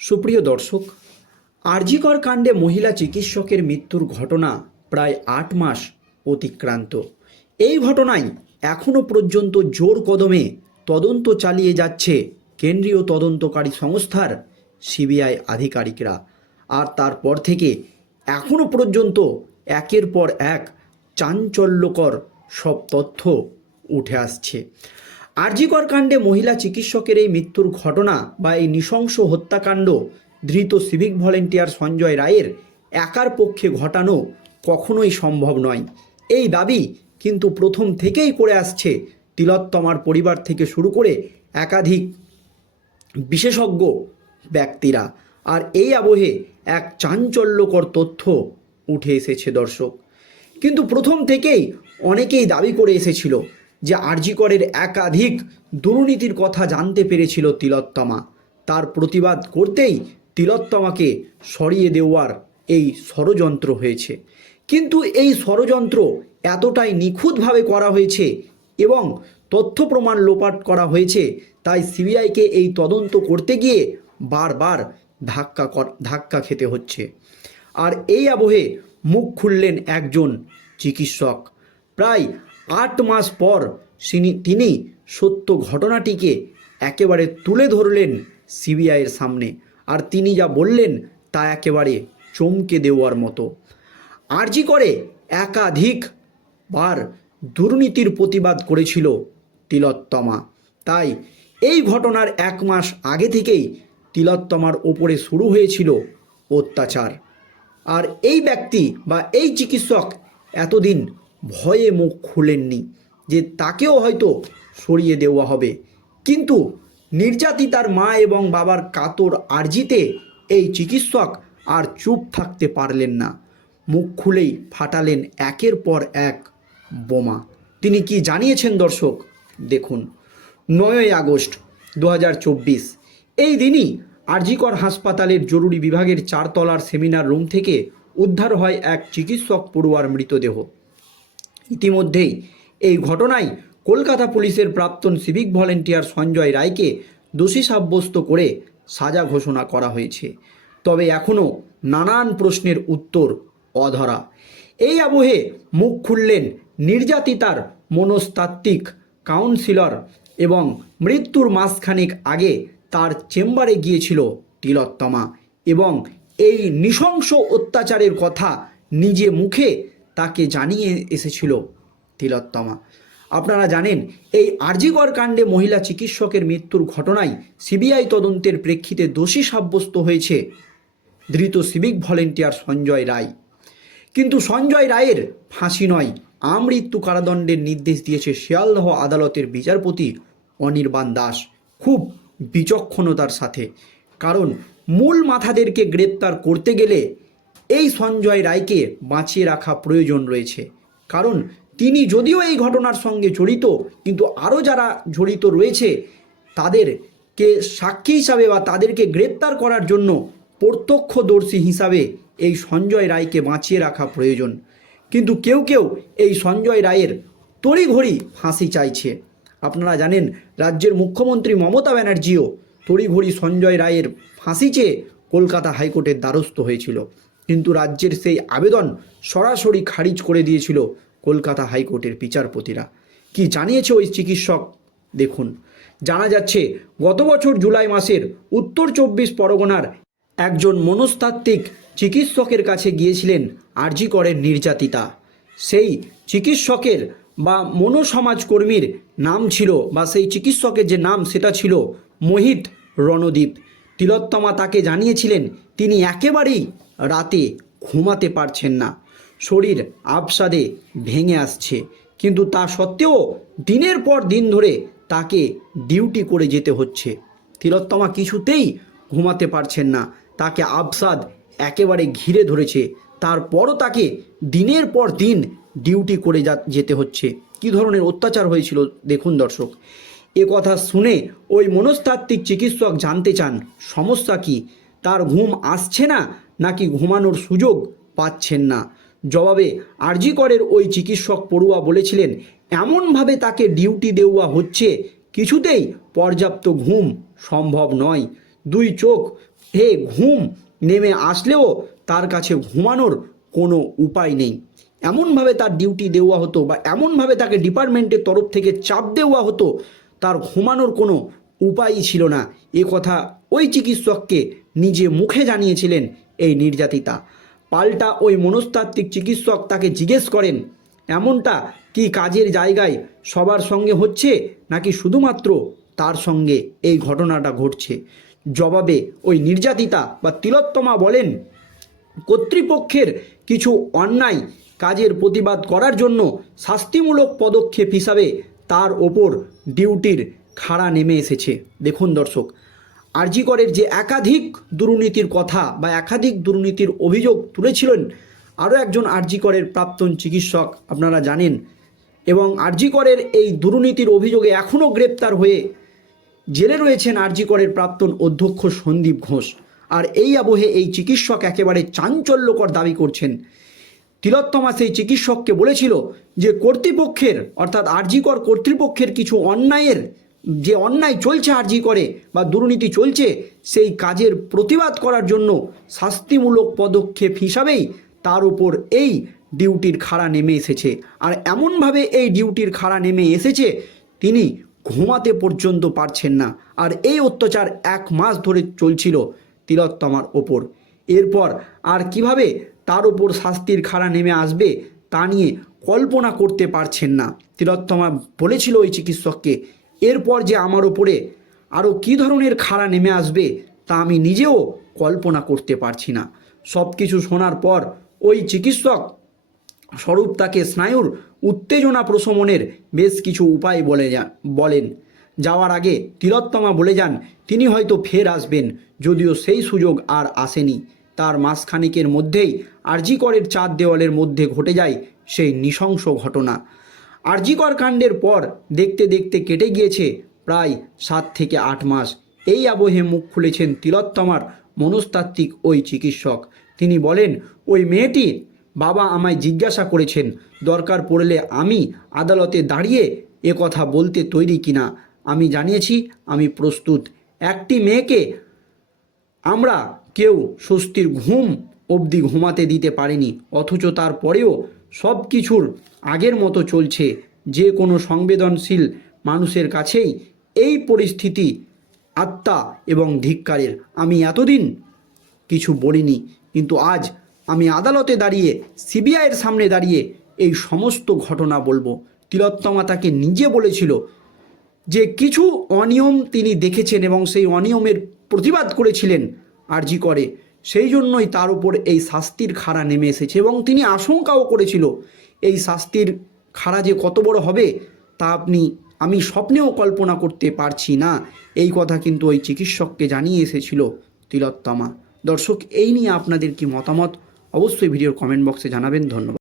সুপ্রিয় দর্শক, আরজিকর কাণ্ডে মহিলা চিকিৎসকের মৃত্যুর ঘটনা প্রায় আট মাস অতিক্রান্ত। এই ঘটনায় এখনও পর্যন্ত জোর কদমে তদন্ত চালিয়ে যাচ্ছে কেন্দ্রীয় তদন্তকারী সংস্থার সিবিআই আধিকারিকরা। আর তারপর থেকে এখনও পর্যন্ত একের পর এক চাঞ্চল্যকর সব তথ্য উঠে আসছে। আরজিকর কাণ্ডে মহিলা চিকিৎসকের এই মৃত্যুর ঘটনা বা এই নৃশংস হত্যাকাণ্ড ধৃত সিভিক ভলেন্টিয়ার সঞ্জয় রায়ের একার পক্ষে ঘটানো কখনোই সম্ভব নয়। এই দাবি কিন্তু প্রথম থেকেই করে আসছে তিলোত্তমার পরিবার থেকে শুরু করে একাধিক বিশেষজ্ঞ ব্যক্তিরা। আর এই আবহে এক চাঞ্চল্যকর তথ্য উঠে এসেছে দর্শক। কিন্তু প্রথম থেকেই অনেকেই দাবি করে এসেছিল যে আরজিকরের একাধিক দুর্নীতির কথা জানতে পেরেছিল তিলোত্তমা। তার প্রতিবাদ করতেই তিলোত্তমাকে সরিয়ে দেওয়ার এই ষড়যন্ত্র হয়েছে। কিন্তু এই ষড়যন্ত্র এতটাই নিখুঁতভাবে করা হয়েছে এবং তথ্য প্রমাণ লোপাট করা হয়েছে, তাই সিবিআইকে এই তদন্ত করতে গিয়ে বারবার ধাক্কা ধাক্কা খেতে হচ্ছে। আর এই আবহে মুখ খুললেন একজন চিকিৎসক। প্রায় আট মাস পর তিনি সত্য ঘটনাটিকে একেবারে তুলে ধরলেন সিবিআইয়ের সামনে। আর তিনি যা বললেন তা একেবারে চমকে দেওয়ার মতো। আরজি করে একাধিক বার দুর্নীতির প্রতিবাদ করেছিল তিলোত্তমা। তাই এই ঘটনার এক মাস আগে থেকেই তিলোত্তমার ওপরে শুরু হয়েছিল অত্যাচার। আর এই ব্যক্তি বা এই চিকিৎসক এতদিন ভয়ে মুখ খুলেননি যে তাকেও হয়তো সরিয়ে দেওয়া হবে। কিন্তু নির্যাতিতার মা এবং বাবার কাতর আর্জিতে এই চিকিৎসক আর চুপ থাকতে পারলেন না। মুখ খুলেই ফাটালেন একের পর এক বোমা। তিনি কি জানিয়েছেন দর্শক? দেখুন, নয়ই আগস্ট দু হাজার চব্বিশ। এই দিনই আরজিকর হাসপাতালের জরুরি বিভাগের চারতলার সেমিনার রুম থেকে উদ্ধার হয় এক চিকিৎসক পড়ুয়ার মৃতদেহ। ইতিমধ্যেই এই ঘটনায় কলকাতা পুলিশের প্রাক্তন সিভিক ভলেন্টিয়ার সঞ্জয় রায়কে দোষী সাব্যস্ত করে সাজা ঘোষণা করা হয়েছে। তবে এখনও নানান প্রশ্নের উত্তর অধরা। এই আবহে মুখ খুললেন নির্যাতিতার মনস্তাত্ত্বিক কাউন্সিলর এবং মৃত্যুর মাসখানেক আগে তার চেম্বারে গিয়েছিল তিলোত্তমা এবং এই নৃশংস অত্যাচারের কথা নিজে মুখে তাকে জানিয়ে এসেছিল তিলোত্তমা। আপনারা জানেন, এই আরজিকর কাণ্ডে মহিলা চিকিৎসকের মৃত্যুর ঘটনায় সিবিআই তদন্তের প্রেক্ষিতে দোষী সাব্যস্ত হয়েছে ধৃত সিভিক ভলেন্টিয়ার সঞ্জয় রায়। কিন্তু সঞ্জয় রায়ের ফাঁসি নয়, আমৃত্যু কারাদণ্ডের নির্দেশ দিয়েছে শিয়ালদহ আদালতের বিচারপতি অনির্বাণ দাস। খুব বিচক্ষণতার সাথে। কারণ মূল মাথাদেরকে গ্রেপ্তার করতে গেলে এই সঞ্জয় রায়কে বাঁচিয়ে রাখা প্রয়োজন রয়েছে। কারণ তিনি যদিও এই ঘটনার সঙ্গে জড়িত, কিন্তু আরও যারা জড়িত রয়েছে, তাদেরকে সাক্ষী হিসাবে বা তাদেরকে গ্রেপ্তার করার জন্য প্রত্যক্ষদর্শী হিসাবে এই সঞ্জয় রায়কে বাঁচিয়ে রাখা প্রয়োজন। কিন্তু কেউ কেউ এই সঞ্জয় রায়ের তড়িঘড়ি ফাঁসি চাইছে। আপনারা জানেন, রাজ্যের মুখ্যমন্ত্রী মমতা ব্যানার্জিও তড়িঘড়ি সঞ্জয় রায়ের ফাঁসি চেয়ে কলকাতা হাইকোর্টের দ্বারস্থ হয়েছিল। কিন্তু রাজ্যের সেই আবেদন সরাসরি খারিজ করে দিয়েছিল কলকাতা হাইকোর্টের বিচারপতিরা। কি জানিয়েছে ওই চিকিৎসক? দেখুন। জানা যাচ্ছে, গত বছর জুলাই মাসের উত্তর চব্বিশ পরগনার একজন মনস্তাত্ত্বিক চিকিৎসকের কাছে গিয়েছিলেন আরজি করেন নির্যাতিতা। সেই চিকিৎসকের বা মনোসমাজকর্মীর নাম ছিল বা সেই চিকিৎসকের যে নাম সেটা ছিল মোহিত রণদীপ। তিলোত্তমা তাকে জানিয়েছিলেন, তিনি একেবারেই রাতে ঘুমাতে পারছেন না। শরীর আবসাদে ভেঙে আসছে। কিন্তু তা সত্ত্বেও দিনের পর দিন ধরে তাকে ডিউটি করে যেতে হচ্ছে। তিলোত্তমা কিছুতেই ঘুমাতে পারছেন না। তাকে আবসাদ একেবারে ঘিরে ধরেছে। তারপরও তাকে দিনের পর দিন ডিউটি করে যা যেতে হচ্ছে। কী ধরনের অত্যাচার হয়েছিল দেখুন দর্শক। এ কথা শুনে ওই মনস্তাত্ত্বিক চিকিৎসক জানতে চান, সমস্যা কি? তার ঘুম আসছে না? নাকি ঘুমানোর সুযোগ পাচ্ছেন না। জবাবে আরজিকরের ওই চিকিৎসক পড়ুয়া বলেছিলেন, এমনভাবে তাকে ডিউটি দেওয়া হচ্ছে, কিছুতেই পর্যাপ্ত ঘুম সম্ভব নয়। দুই চোখ হে ঘুম নেমে আসলেও তার কাছে ঘুমানোর কোনো উপায় নেই। এমনভাবে তার ডিউটি দেওয়া হতো বা এমনভাবে তাকে ডিপার্টমেন্টের তরফ থেকে চাপ দেওয়া হতো, তার ঘুমানোর কোনো উপায়ই ছিল না। এ কথা ওই চিকিৎসককে নিজে মুখে জানিয়েছিলেন এই নির্যাতিতা। পাল্টা ওই মনস্তাত্ত্বিক চিকিৎসক তাকে জিজ্ঞেস করেন, এমনটা কি কাজের জায়গায় সবার সঙ্গে হচ্ছে নাকি শুধুমাত্র তার সঙ্গে এই ঘটনাটা ঘটছে? জবাবে ওই নির্যাতিতা বা তিলোত্তমা বলেন, কর্তৃপক্ষের কিছু অন্যায় কাজের প্রতিবাদ করার জন্য শাস্তিমূলক পদক্ষেপ হিসাবে তার ওপর ডিউটির খাড়া নেমে এসেছে। দেখুন দর্শক আরজিকরের যে একাধিক দুর্নীতির কথা বা একাধিক দুর্নীতির অভিযোগ তুলেছিলেন, আরও একজন আরজিকরের প্রাক্তন চিকিৎসক আপনারা জানেন এবং আরজিকরের এই দুর্নীতির অভিযোগে এখনও গ্রেপ্তার হয়ে জেলে রয়েছেন আরজিকরের প্রাক্তন অধ্যক্ষ সন্দীপ ঘোষ। আর এই আবহে এই চিকিৎসক একেবারে চাঞ্চল্যকর দাবি করছেন। তিলোত্তমা সেই চিকিৎসককে বলেছিল যে কর্তৃপক্ষের, অর্থাৎ আরজিকর কর্তৃপক্ষের কিছু অন্যায়ের যে অন্যায় চলছে আরজি করে বা দুর্নীতি চলছে, সেই কাজের প্রতিবাদ করার জন্য শাস্তিমূলক পদক্ষেপ হিসাবেই তার উপর এই ডিউটির খাড়া নেমে এসেছে। আর এমনভাবে এই ডিউটির খাড়া নেমে এসেছে, তিনি ঘুমাতে পর্যন্ত পারছেন না। আর এই অত্যাচার এক মাস ধরে চলছিল তিলোত্তমার ওপর। এরপর আর কীভাবে তার ওপর শাস্তির খাড়া নেমে আসবে তা নিয়ে কল্পনা করতে পারছেন না। তিলোত্তমা বলেছিল ওই চিকিৎসককে এরপর যে আমার ওপরে আরও কী ধরনের খাড়া নেমে আসবে তা আমি নিজেও কল্পনা করতে পারছি না। সব কিছু শোনার পর ওই চিকিৎসক স্বরূপ তাকে স্নায়ুর উত্তেজনা প্রশমনের বেশ কিছু উপায় বলে যান বলেন। যাওয়ার আগে তিলোত্তমা বলে যান, তিনি হয়তো ফের আসবেন, যদিও সেই সুযোগ আর আসেনি। তার মাসখানেকের মধ্যেই আরজিকরের চার দেওয়ালের মধ্যে ঘটে যায় সেই নৃশংস ঘটনা। আরজিকর কাণ্ডের পর দেখতে দেখতে কেটে গিয়েছে প্রায় সাত থেকে আট মাস। এই আবহে মুখ খুলেছেন তিলোত্তমার মনস্তাত্ত্বিক ওই চিকিৎসক। তিনি বলেন, ওই মেয়েটি বাবা আমায় জিজ্ঞাসা করেছেন, দরকার পড়লে আমি আদালতে দাঁড়িয়ে এ কথা বলতে তৈরি কিনা। আমি জানিয়েছি, আমি প্রস্তুত। একটি মেয়েকে আমরা কেউ স্বস্তির ঘুম অবধি ঘুমাতে দিতে পারিনি, অথচ তারপরেও সব কিছুর আগের মতো চলছে যে কোনো সংবেদনশীল মানুষের কাছেই এই পরিস্থিতি আত্মা এবং ধিক্কারের। আমি এতদিন কিছু বলিনি, কিন্তু আজ আমি আদালতে দাঁড়িয়ে, সিবিআইয়ের সামনে দাঁড়িয়ে এই সমস্ত ঘটনা বলব। তিলোত্তমা তাকে নিজে বলেছিল যে কিছু অনিয়ম তিনি দেখেছেন এবং সেই অনিয়মের প্রতিবাদ করেছিলেন আরজি করে। সেই জন্যই তার উপর এই শাস্তির খাড়া নেমে এসেছে এবং তিনি আশঙ্কাও করেছিল, এই শাস্তির খাড়া যে কত বড় হবে তা আপনি, আমি স্বপ্নেও কল্পনা করতে পারছি না। এই কথা কিন্তু ওই চিকিৎসককে জানিয়ে এসেছিল তিলোত্তমা। দর্শক, এই নিয়ে আপনাদের কি মতামত? অবশ্যই ভিডিওর কমেন্ট বক্সে জানাবেন। ধন্যবাদ।